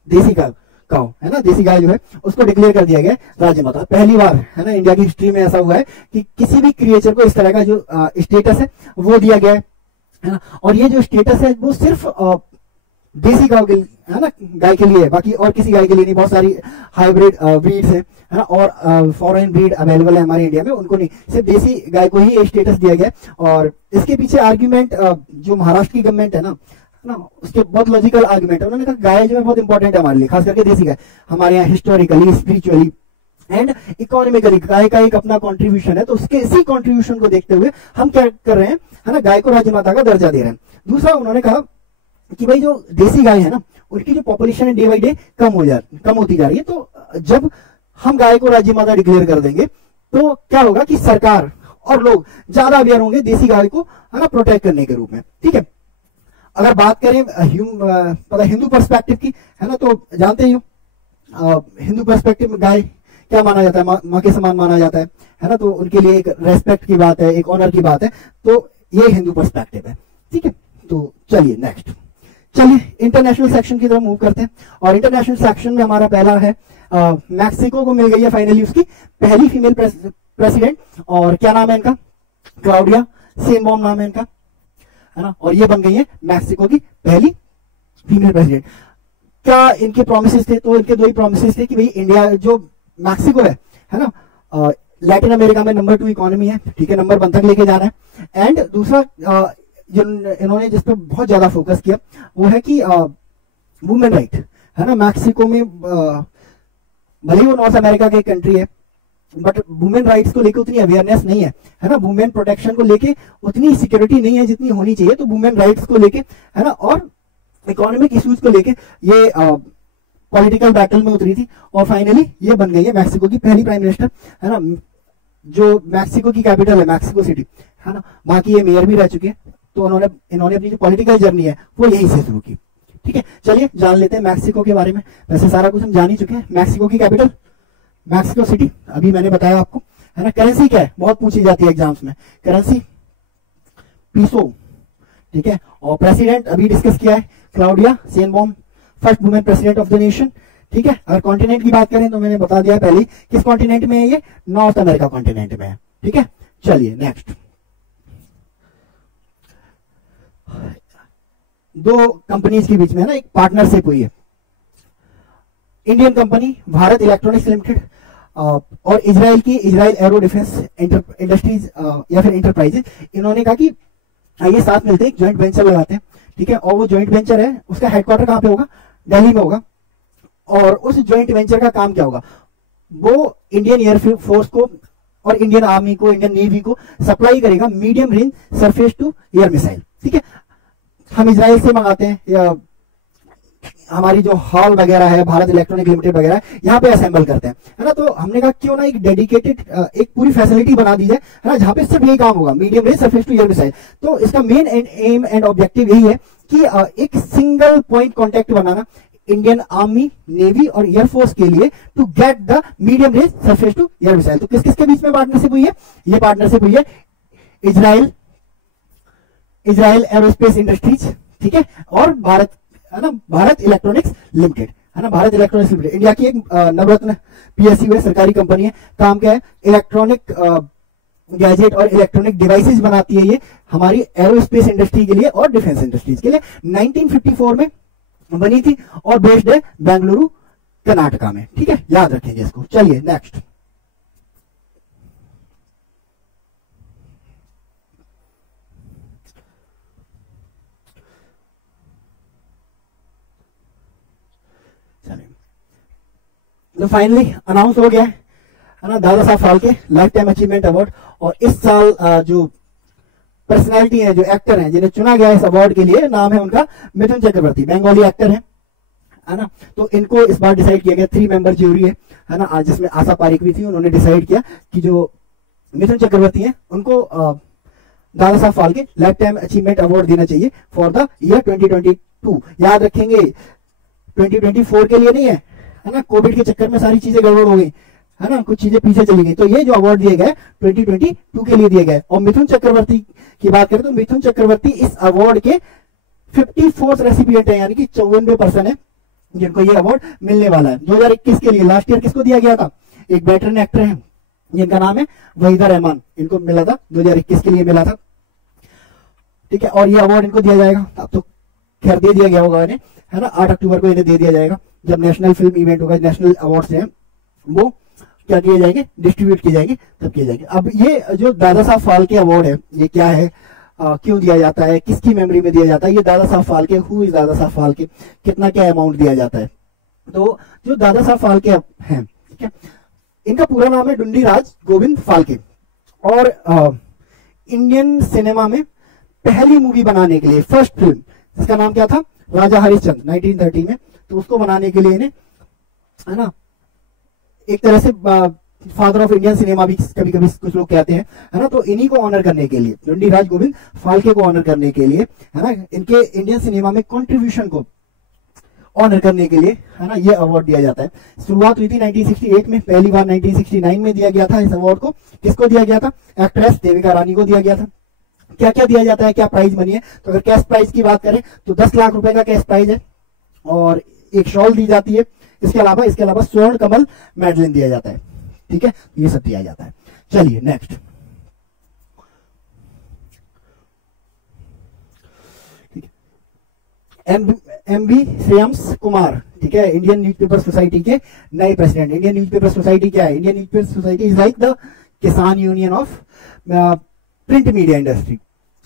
देसी काव है ना, देसी गाय जो है, उसको डिक्लेयर कर दिया गया राज्य माता। पहली बार, है ना, इंडिया की हिस्ट्री में ऐसा हुआ है कि किसी भी क्रिएचर को इस तरह का जो स्टेटस है वो दिया गया है ना। और ये जो स्टेटस है वो सिर्फ देसी गांव के, है ना, गाय के लिए है, बाकी और किसी गाय के लिए नहीं। बहुत सारी हाइब्रिड ब्रीड्स है ना, और फॉरेन ब्रीड अवेलेबल है हमारे इंडिया में, उनको नहीं, सिर्फ देसी गाय को ही ये स्टेटस दिया गया। और इसके पीछे आर्ग्यूमेंट जो महाराष्ट्र की गवर्नमेंट है ना, ना, उसके बहुत लॉजिकल आर्गुमेंट है। उन्होंने कहा गाय जो है बहुत इंपॉर्टेंट है हमारे लिए, खास करके देसी गाय, हमारे यहाँ हिस्टोरिकली, स्पिरिचुअली एंड इकोनॉमिकली गाय का एक अपना कंट्रीब्यूशन है। तो उसके इसी कंट्रीब्यूशन को देखते हुए हम क्या कर रहे हैं, है ना, गाय को राज्य माता का दर्जा दे रहे हैं। दूसरा उन्होंने कहा कि भाई जो देसी गाय है ना, उनकी जो पॉपुलेशन है डे बाई डे कम होती जा रही है। तो जब हम गाय को राज्य माता डिक्लेयर कर देंगे तो क्या होगा कि सरकार और लोग ज्यादा अवेयर होंगे देसी गाय को, है ना, प्रोटेक्ट करने के रूप में। ठीक है, अगर बात करें हिंदू पर्सपेक्टिव की, है ना, तो जानते ही हो हिंदू पर्सपेक्टिव में गाय क्या माना जाता है, माँ के समान माना जाता है ना, तो उनके लिए एक रेस्पेक्ट की बात है, एक ऑनर की बात है। तो ये हिंदू पर्सपेक्टिव है। ठीक है, तो चलिए नेक्स्ट, चलिए इंटरनेशनल सेक्शन की तरफ मूव करते हैं। और इंटरनेशनल सेक्शन में हमारा पहला है मैक्सिको को मिल गई है फाइनली उसकी पहली फीमेल प्रेसिडेंट, और क्या नाम है इनका, क्लाउडिया शेनबॉम नाम है इनका, है ना, और ये बन गई है मैक्सिको की पहली फीमेल प्रेसिडेंट। क्या इनके प्रोमिसेस थे, तो इनके दो ही प्रोमिसेस थे कि भाई इंडिया जो मैक्सिको है ना, लैटिन अमेरिका में नंबर 2 इकोनॉमी है, ठीक है, नंबर 1 तक लेके जाना है। एंड दूसरा इन्होंने जिस पे बहुत ज्यादा फोकस किया वो है कि वुमेन राइट, है ना, मैक्सिको में भले ही वो नॉर्थ अमेरिका की कंट्री है बट वुमेन राइट्स को लेकर उतनी अवेयरनेस नहीं है ना, वुमेन प्रोटेक्शन को लेके उतनी सिक्योरिटी नहीं है जितनी होनी चाहिए। तो वुमेन राइट्स को लेके, है ना, और इकोनॉमिक इश्यूज को लेके ये पॉलिटिकल बैटल में उतरी थी और फाइनली ये बन गई है मैक्सिको की पहली प्राइम मिनिस्टर, है ना। जो मैक्सिको की कैपिटल है मैक्सिको सिटी, है ना, वहां की ये मेयर भी रह चुकी है। तो इन्होंने अपनी जो पॉलिटिकल जर्नी है वो यहीं से शुरू की। ठीक है, चलिए जान लेते हैं मैक्सिको के बारे में। वैसे सारा कुछ हम जान ही चुके हैं। मैक्सिको की कैपिटल मैक्सिको सिटी, अभी मैंने बताया आपको, है ना। करेंसी क्या है, बहुत पूछी जाती है एग्जाम्स में, करेंसी पीसो। ठीक है, और प्रेसिडेंट अभी डिस्कस किया है, Claudia Sheinbaum, first women president of the nation. ठीक है, अगर कॉन्टिनेंट की बात करें तो मैंने बता दिया पहले किस कॉन्टिनेंट में है, ये नॉर्थ अमेरिका कॉन्टिनेंट में है। ठीक है, चलिए नेक्स्ट, दो कंपनीज के बीच में, है ना, एक पार्टनरशिप हुई है। Indian company Bharat electronics limited और इजराइल की इजराइल एरो डिफेंस इंडस्ट्रीज या फिर इंटरप्राइजेज, इन्होंने कहा कि आइए साथ मिलते एक ज्वाइंट वेंचर लगाते हैं। ठीक है, और वो ज्वाइंट वेंचर है, उसका हेडक्वार्टर कहां पे होगा, दिल्ली में होगा। और उस ज्वाइंट वेंचर का काम क्या होगा, वो इंडियन एयर फोर्स को और इंडियन आर्मी को, इंडियन नेवी को सप्लाई करेगा medium range surface to air missile. ठीक है, हम इजराइल से मंगाते हैं, या हमारी जो हॉल वगैरह है भारत इलेक्ट्रॉनिक लिमिटेड वगैरह यहाँ पे असेंबल करते हैं, है ना। तो हमने कहा क्यों ना एक डेडिकेटेड एक पूरी फैसिलिटी बना दी जाए, है ना, जहां पे सिर्फ यही काम होगा, medium range surface to air missile. तो इसका मेन एम एंड ऑब्जेक्टिव यही है कि एक सिंगल पॉइंट कॉन्टेक्ट बनाना इंडियन आर्मी, नेवी और एयरफोर्स के लिए to get the medium range surface to air missile. तो किस किस के बीच में पार्टनरशिप हुई है, ये पार्टनरशिप हुई है इजराइल एरोस्पेस इंडस्ट्रीज, ठीक है, और भारत, है ना, भारत इलेक्ट्रॉनिक्स लिमिटेड, है ना, भारत इलेक्ट्रॉनिक्स लिमिटेड इंडिया की एक नवरत्न पीएसयू है, सरकारी कंपनी है। काम क्या है, इलेक्ट्रॉनिक गैजेट और इलेक्ट्रॉनिक डिवाइसेस बनाती है ये हमारी एरोस्पेस इंडस्ट्री के लिए और डिफेंस इंडस्ट्रीज के लिए। 1954 में बनी थी और बेस्ड है बेंगलुरु कर्नाटका में। ठीक है, याद रखेंगे इसको। चलिए नेक्स्ट, तो फाइनली अनाउंस हो गया है ना, Dada Saheb Phalke life time achievement award. और इस साल जो पर्सनालिटी है, जो एक्टर हैं जिन्हें चुना गया इस अवार्ड के लिए, नाम है उनका मिथुन चक्रवर्ती, बंगाली एक्टर है ना। तो इनको इस बार डिसाइड किया गया, 3 मेंबर ज्यूरी है ना, आज जिसमें आशा पारिक भी थी। उन्होंने डिसाइड किया कि जो मिथुन चक्रवर्ती है उनको Dada Saheb Phalke life time achievement award देना चाहिए फॉर द ईयर 2022। याद रखेंगे 2024 के लिए नहीं है ना, कोविड के चक्कर में सारी चीजें गड़बड़ हो गई, है ना, कुछ चीजें पीछे चली गई। तो ये जो अवार्ड दिए गए 2022 के लिए दिए गए। और मिथुन चक्रवर्ती की बात करें तो मिथुन चक्रवर्ती इस अवार्ड के 54th रेसिपिएंट है, यानी कि 54वें पर्सन है जिनको ये अवार्ड मिलने वाला है। 2021 के लिए लास्ट ईयर किसको दिया गया था, एक वेटरन एक्टर है जिनका नाम है वहीदा रहमान, इनको मिला था 2021 के लिए मिला था। ठीक है, और ये अवार्ड इनको दिया जाएगा, अब तो खैर दे दिया गया होगा इन्हें, है ना, 8 अक्टूबर को इन्हें दे दिया जाएगा, जब नेशनल फिल्म इवेंट होगा, नेशनल अवार्ड्स हैं वो क्या किए जाएंगे, डिस्ट्रीब्यूट किए जाएंगे, तब किए जाएंगे। अब ये जो दादा साहब फाल्के अवार्ड है, ये क्या है, क्यों दिया जाता है, किसकी मेमोरी में दिया जाता है, ये दादा साहब फाल्के, हु इज दादा साहब फाल्के, कितना क्या अमाउंट दिया जाता है। तो जो दादा साहब फाल्के हैं, ठीक है, इनका पूरा नाम है ढूंढीराज गोविंद फाल्के, और इंडियन सिनेमा में पहली मूवी बनाने के लिए, फर्स्ट फिल्म, जिसका नाम क्या था, राजा हरिश्चंद्र 1930 में, तो उसको बनाने के लिए इन्हें, है ना, एक तरह से फादर ऑफ इंडियन सिनेमा भी कभी कभी कुछ लोग कहते हैं, है ना, तो इन्हीं को ऑनर करने के लिए, ढूंढीराज गोविंद फाल्के को ऑनर करने के लिए, है ना, इनके इंडियन सिनेमा में कंट्रीब्यूशन को ऑनर करने के लिए, है ना, ये अवार्ड दिया जाता है। शुरुआत हुई थी 1968 में, पहली बार 1969 में दिया गया था इस अवार्ड को। किसको दिया गया था, एक्ट्रेस देविका रानी को दिया गया था। क्या क्या दिया जाता है, क्या प्राइज बनी है, तो अगर कैश प्राइज की बात करें तो 10 लाख रुपए का कैश प्राइज है, और एक शॉल दी जाती है। इसके अलावा स्वर्ण कमल मेडलिन दिया जाता है, ठीक है, ये सब दिया जाता है। चलिए नेक्स्ट, एमवी श्रेयम्स कुमार, ठीक है, इंडियन न्यूज़पेपर सोसाइटी के नए प्रेसिडेंट। इंडियन न्यूज़पेपर सोसाइटी क्या है, Indian newspaper society is like the kisan union of print media industry,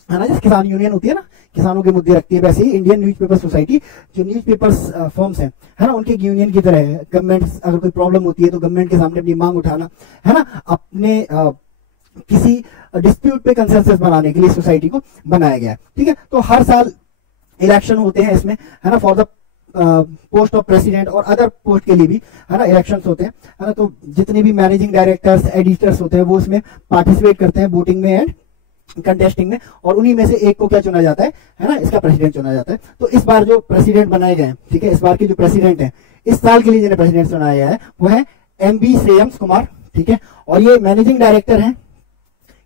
है ना, जिस किसान यूनियन होती है ना, किसानों के मुद्दे रखती है, वैसे ही इंडियन न्यूज़पेपर सोसाइटी जो न्यूज़पेपर फर्म्स हैं, है ना, उनके यूनियन की तरह है। गवर्नमेंट अगर कोई प्रॉब्लम होती है तो गवर्नमेंट के सामने अपनी मांग उठाना, है ना, अपने किसी डिस्प्यूट पे कंसेंसस बनाने के लिए सोसाइटी को बनाया गया है, ठीक है। तो हर साल इलेक्शन होते हैं इसमें, है ना, for the post of president और अदर पोस्ट के लिए भी, है ना, इलेक्शंस होते हैं, है ना। तो जितने भी मैनेजिंग डायरेक्टर्स, एडिटर्स होते हैं वो इसमें पार्टिसिपेट करते हैं वोटिंग में एंड कंटेस्टिंग में, और उन्हीं में से एक को क्या चुना जाता है ना, इसका प्रेसिडेंट चुना जाता है। तो इस बार जो प्रेसिडेंट बनाए गए हैं, ठीक है, इस बार के जो प्रेसिडेंट हैं, इस साल के लिए जिन्हें प्रेसिडेंट चुनाया गया है वो है एमवी श्रेयम्स कुमार, ठीक है, और ये मैनेजिंग डायरेक्टर हैं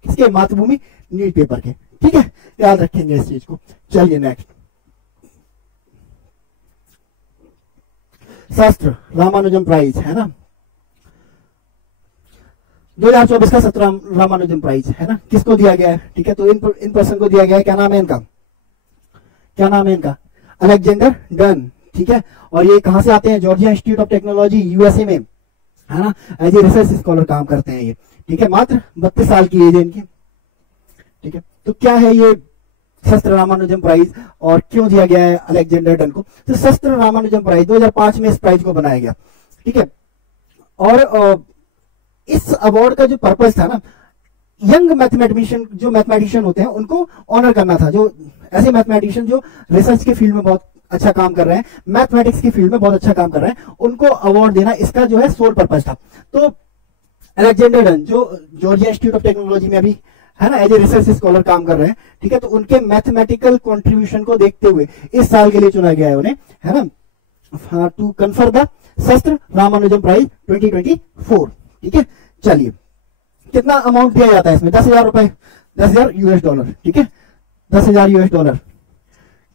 किसके, मातृभूमि न्यूज़पेपर के, ठीक है, याद रखेंगे इस चीज को। चलिए नेक्स्ट, शास्त्र रामानुजम प्राइज, है ना, 2024 का सत्र रामानुजम प्राइज, है ना, किसको दिया गया है, ठीक है, तो इन पर्सन को दिया गया है, क्या नाम है इनका, क्या नाम है इनका, अलेक्जेंडर डन, ठीक है, और ये कहां से आते हैं, Georgia institute of technology USA में, है ना, एज ए रिसर्च स्कॉलर काम करते हैं ये, ठीक है, मात्र 32 साल की एज है इनकी, ठीक है। तो क्या है ये शस्त्र रामानुजम प्राइज और क्यों दिया गया है अलेक्जेंडर डन को, तो शस्त्र रामानुजम प्राइज 2005 में इस प्राइज को बनाया गया, ठीक है, और इस अवार्ड का जो पर्पस था ना, यंग मैथमेटिशियन, जो मैथमेटिशियन होते हैं उनको ऑनर करना था, जो ऐसे मैथमेटिशियन जो रिसर्च के फील्ड में बहुत अच्छा काम कर रहे हैं, मैथमेटिक्स की फील्ड में बहुत अच्छा काम कर रहे हैं, उनको अवार्ड देना इसका जो है सोल पर्पस था। तो अलेक्जेंडर डन जो जॉर्जिया इंस्टीट्यूट ऑफ टेक्नोलॉजी में अभी, है ना, एज ए रिसर्च स्कॉलर काम कर रहे हैं, ठीक है, तो उनके मैथमेटिकल कंट्रीब्यूशन को देखते हुए इस साल के लिए चुना गया है उन्हें, है ना, टू कन्फर द शस्त्र रामानुजम प्राइज 2024, ठीक है। चलिए, कितना अमाउंट दिया जाता है इसमें, 10,000 रुपए, 10,000 यूएस डॉलर, ठीक है, 10,000 यूएस डॉलर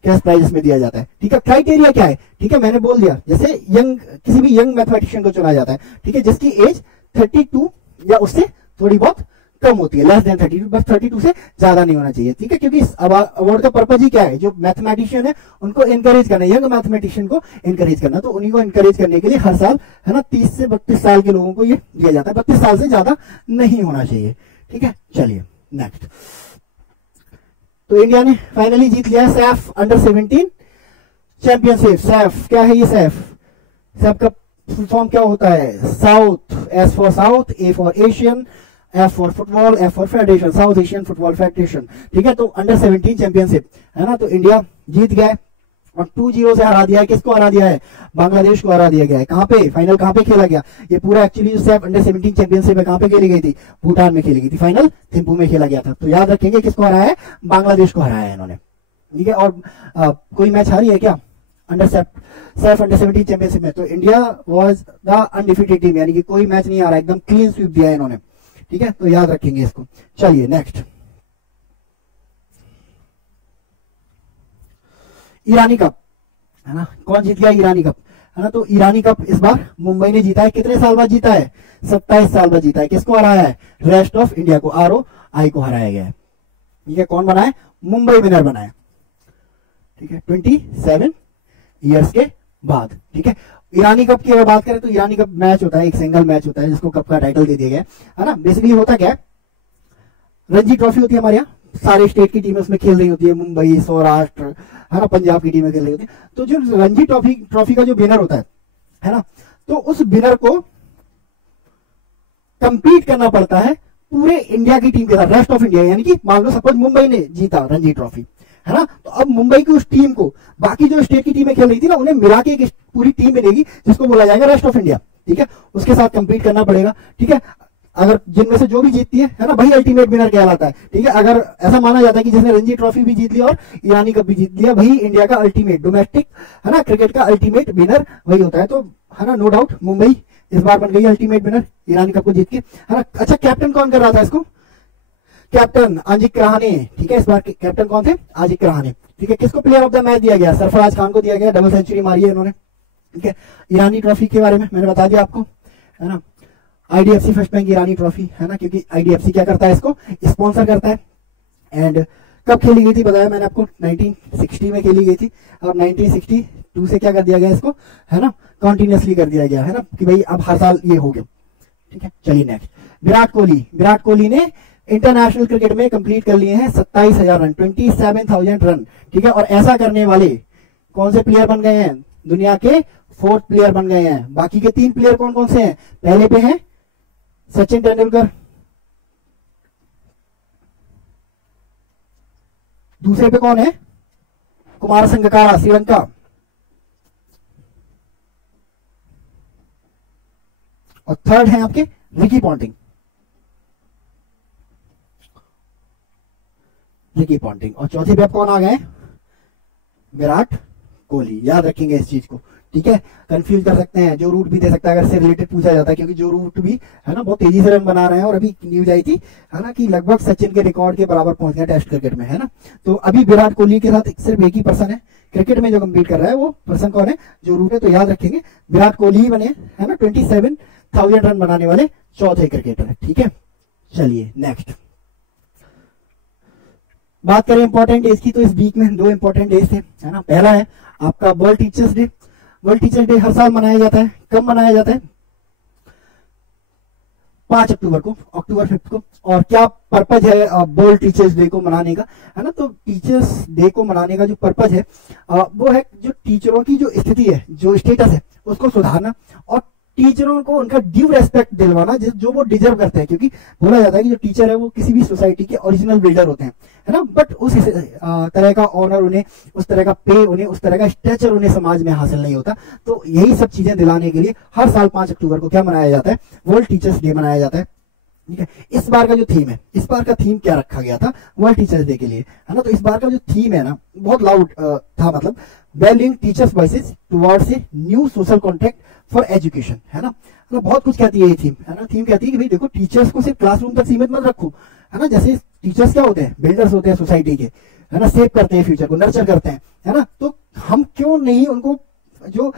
कैश प्राइज इसमें दिया जाता है, ठीक है। क्राइटेरिया क्या है, ठीक है, मैंने बोल दिया, जैसे किसी भी यंग मैथमेटिशियन को चुना जाता है, ठीक है, जिसकी एज 32 या उससे थोड़ी बहुत कम होती है, लेस देन 32, बस 32 से ज्यादा नहीं होना चाहिए, ठीक है, क्योंकि इस अवार्ड का पर्पज ही क्या है, जो मैथमेटिशियन है उनको एनकरेज करना, यंग मैथमेटिशियन को एनकरेज करना, तो उन्हीं को एनकरेज करने के लिए हर साल, है ना, 30 से 32 साल के लोगों को ये दिया जाता है, 32 साल से ज्यादा नहीं होना चाहिए, ठीक है। चलिए नेक्स्ट, तो इंडिया ने फाइनली जीत लिया सैफ अंडर 17 चैंपियनशिप। सैफ क्या है, ये सैफ का फॉर्म क्या होता है, south, S for south, A for Asian, F for football, F for federation, south Asian football federation, ठीक है। तो अंडर 17 चैंपियनशिप, है ना, तो इंडिया जीत गया और 2-0 से हरा दिया है, किसको हरा दिया है, बांग्लादेश को हरा दिया गया है। कहां पे, फाइनल कहां पे खेला गया, ये पूरा एक्चुअली जो सैफ अंडर 17 चैंपियनशिप है कहां पे खेली गई थी, भूटान में खेली गई थी, फाइनल थिम्पू में खेला गया था। तो याद रखेंगे किसको हराया है, बांग्लादेश को हराया है इन्होंने, ठीक है। और कोई मैच हारी है क्या अंडर सैफ अंडर 17 चैंपियनशिप में, तो India was the undefeated team, यानी कि कोई मैच नहीं आ रहा, एकदम क्लीन स्वीप दिया है इन्होंने, ठीक है, तो याद रखेंगे इसको। चलिए नेक्स्ट, ईरानी कप, है ना, कौन जीत गया ईरानी कप, है ना, तो ईरानी कप इस बार मुंबई ने जीता है, कितने साल बाद जीता है, 27 साल बाद जीता है। किसको हराया है, रेस्ट ऑफ इंडिया को, ROI को हराया गया है, ठीक है। कौन बनाए, मुंबई विनर बनाए, ठीक है, 27 ईयर्स के बाद, ठीक है। ईरानी कप की अगर बात करें तो ईरानी कप मैच होता है, एक सिंगल मैच होता है जिसको कप का टाइटल दे दिया गया है ना। बेसिकली होता क्या है, रणजी ट्रॉफी होती है हमारे यहाँ, सारे स्टेट की टीमें उसमें खेल रही होती है, मुंबई, सौराष्ट्र, है ना, पंजाब की टीमें खेल रही होती है। तो जो रणजी ट्रॉफी का जो विनर होता है ना, तो उस विनर को कंपीट करना पड़ता है पूरे इंडिया की टीम के साथ, रेस्ट ऑफ इंडिया। यानी कि मान लो सपोज मुंबई ने जीता रणजी ट्रॉफी, है ना, तो अब मुंबई की उस टीम को बाकी जो स्टेट की टीमें खेल रही थी ना, उन्हें मिला के एक पूरी टीम मिलेगी जिसको बोला जाएगा रेस्ट ऑफ इंडिया। ठीक है, उसके साथ कंपीट करना पड़ेगा। ठीक है, अगर जिनमें से जो भी जीतती है ना, वही अल्टीमेट विनर कहलाता है। ठीक है, अगर ऐसा माना जाता है कि जिसने रणजी ट्रॉफी भी जीत लिया और ईरानी कप भी जीत लिया, वही इंडिया का अल्टीमेट डोमेस्टिक, है ना, क्रिकेट का अल्टीमेट विनर वही होता है। तो है ना, नो डाउट मुंबई इस बार बन गई अल्टीमेट विनर ईरानी कप को जीत के, है ना। अच्छा, कैप्टन कौन कर रहा था इसको? कैप्टन अजिंक्य रहाणे। ठीक है, इस बार कैप्टन कौन थे? अजिंक्य रहाणे। ठीक है, किसको प्लेयर ऑफ द मैच दिया गया? सरफराज खान को दिया गया, डबल सेंचुरी मारी है इन्होंने। ठीक है, ईरानी ट्रॉफी के बारे में मैंने बता दिया आपको, है ना। आईडीएफसी फर्स्ट बैंक ईरानी ट्रॉफी, है ना, क्योंकि आईडीएफसी क्या करता है, इसको स्पॉन्सर करता है। एंड कब खेली गई थी बताया मैंने आपको, 1960 में खेली गई थी, और 1962 से क्या कर दिया गया इसको, है ना, कंटिन्यूअसली कर दिया गया, है ना, कि भाई अब हर साल ये हो गया। ठीक है, चलिए नेक्स्ट, विराट कोहली ने इंटरनेशनल क्रिकेट में कंप्लीट कर लिए हैं 27,000 रन, 27,000 रन। ठीक है, और ऐसा करने वाले कौन से प्लेयर बन गए हैं? दुनिया के 4th प्लेयर बन गए हैं। बाकी के 3 प्लेयर कौन कौन से हैं? पहले पे हैं सचिन तेंदुलकर, दूसरे पे कौन है? कुमार संगकारा, श्रीलंका, और थर्ड है आपके रिकी पॉन्टिंग। और चौथे पे आप कौन आ गए? विराट कोहली। याद रखेंगे इस चीज को। ठीक है, कंफ्यूज कर सकते हैं, जो रूट भी दे सकता है अगर इससे रिलेटेड पूछा जाता है, क्योंकि जो रूट भी है ना बहुत तेजी से रन बना रहे हैं, और अभी न्यूज आई थी, है ना, कि लगभग सचिन के रिकॉर्ड के बराबर पहुंच गया टेस्ट क्रिकेट में, है ना। तो अभी विराट कोहली के साथ सिर्फ एक ही पर्सन है क्रिकेट में जो कंपीट कर रहा है, वो पर्सन कौन है? जो रूट है। तो याद रखेंगे विराट कोहली ही बने, है ना, 27,000 रन बनाने वाले चौथे क्रिकेटर। ठीक है, चलिए नेक्स्ट बात करें इंपॉर्टेंट डेज की। तो इस वीक में 2 इंपॉर्टेंट डेज थे, है ना। पहला है आपका world teachers day. World teachers day हर साल मनाया जाता है। कब मनाया जाता है? 5 अक्टूबर को, अक्टूबर 5 को। और क्या पर्पज है वर्ल्ड टीचर्स डे को मनाने का, है ना। तो टीचर्स डे को मनाने का जो पर्पज है वो है जो टीचरों की जो स्थिति है, जो स्टेटस है, उसको सुधारना, और टीचरों को उनका ड्यू रेस्पेक्ट दिलवाना जो वो डिजर्व करते हैं। क्योंकि बोला जाता है कि जो टीचर है वो किसी भी सोसाइटी के ओरिजिनल बिल्डर होते हैं, है ना। बट उस तरह का ऑनर उन्हें, उस तरह का पे उन्हें, उस तरह का स्ट्रेचर उन्हें समाज में हासिल नहीं होता। तो यही सब चीजें दिलाने के लिए हर साल 5 अक्टूबर को क्या मनाया जाता है? वर्ल्ड टीचर्स डे मनाया जाता है। ठीक है, इस बार का जो थीम है, इस बार का थीम क्या रखा गया था वर्ल्ड टीचर्स डे के लिए, है ना। तो इस बार का जो थीम है ना बहुत लाउड था, मतलब valuing teachers voices towards a new social contract for education, है ना। तो बहुत कुछ कहती है ये थीम, है ना। थीम कहती है कि भाई देखो, टीचर्स को सिर्फ क्लासरूम तक सीमित मत रखो, है ना। जैसे टीचर्स क्या होते हैं? बिल्डर्स होते हैं सोसाइटी के, है ना, सेव करते हैं फ्यूचर को, नर्चर करते हैं, है ना। तो हम क्यों नहीं उनको जो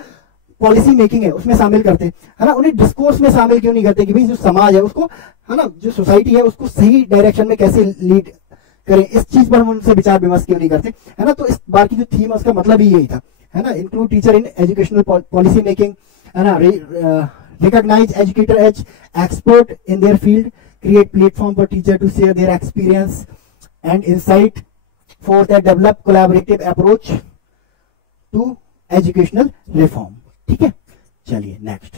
पॉलिसी मेकिंग है उसमें शामिल करते हैं, है ना। उन्हें डिस्कोर्स में शामिल क्यों नहीं करते कि भाई जो समाज है उसको, है ना, जो सोसाइटी है उसको सही डायरेक्शन में कैसे लीड करें, इस चीज पर हम उनसे विचार विमर्श क्यों नहीं करते, है ना। तो इस बार की जो थीम है उसका मतलब ही यही था, है ना। Include teacher in educational policy making, है ना। Recognise educator as expert in their field, create platform for teacher to share their experience and insight for the develop collaborative approach to educational reform. ठीक है, चलिए next.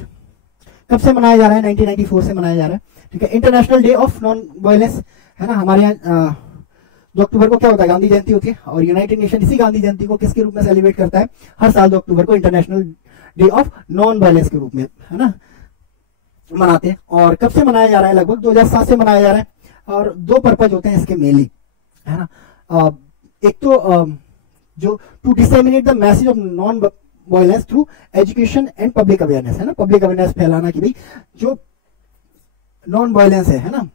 कब से मनाया जा रहा है? 1994 से मनाया जा रहा है। ठीक है, international day of non violence, है ना। हमारे यहाँ 2 अक्टूबर को क्या होता है? गांधी जयंती होती है, और यूनाइटेड नेशन इसी गांधी जयंती को किसके रूप में सेलिब्रेट करता है? हर साल 2 अक्टूबर को international day of non violence के रूप में, है ना, मनाते हैं। और कब से मनाया जा रहा है? लगभग 2007 से मनाया जा रहा है। और 2 पर्पज होते हैं इसके मेनली, है ना। एक तो जो to disseminate the message of non violence through education and public awareness, है ना। पब्लिक अवेयरनेस फैलाना कि भाई जो नॉन वायलेंस है ना,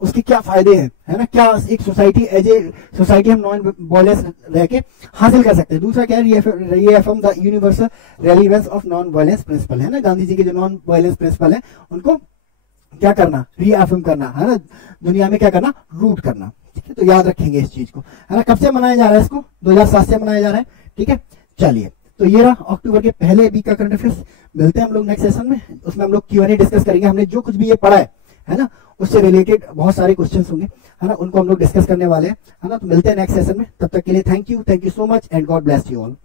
उसके क्या फायदे हैं, है ना। क्या एक सोसाइटी एज ए सोसाइटी हम नॉन वायलेंस रह के हासिल कर सकते हैं। दूसरा क्या है? Reaffirm the universal relevance of non violence principle, है ना। गांधी जी के जो नॉन वायलेंस प्रिंसिपल है उनको क्या करना? रीअफर्म करना, है ना। दुनिया में क्या करना? रूट करना। ठीक है, तो याद रखेंगे इस चीज को, है ना। कब से मनाया जा रहा है इसको? 2007 से मनाया जा रहा है। ठीक है, चलिए, तो ये रहा अक्टूबर के पहले वीक का करंट अफेयर्स। मिलते हैं हम लोग नेक्स्ट सेशन में, उसमें हम लोग Q&A डिस्कस करेंगे। हमने जो कुछ भी ये पढ़ा है है ना, उससे रिलेटेड बहुत सारे क्वेश्चंस होंगे, है ना, उनको हम लोग डिस्कस करने वाले हैं, है ना। तो मिलते हैं नेक्स्ट सेशन में, तब तक के लिए thank you so much and God bless you all.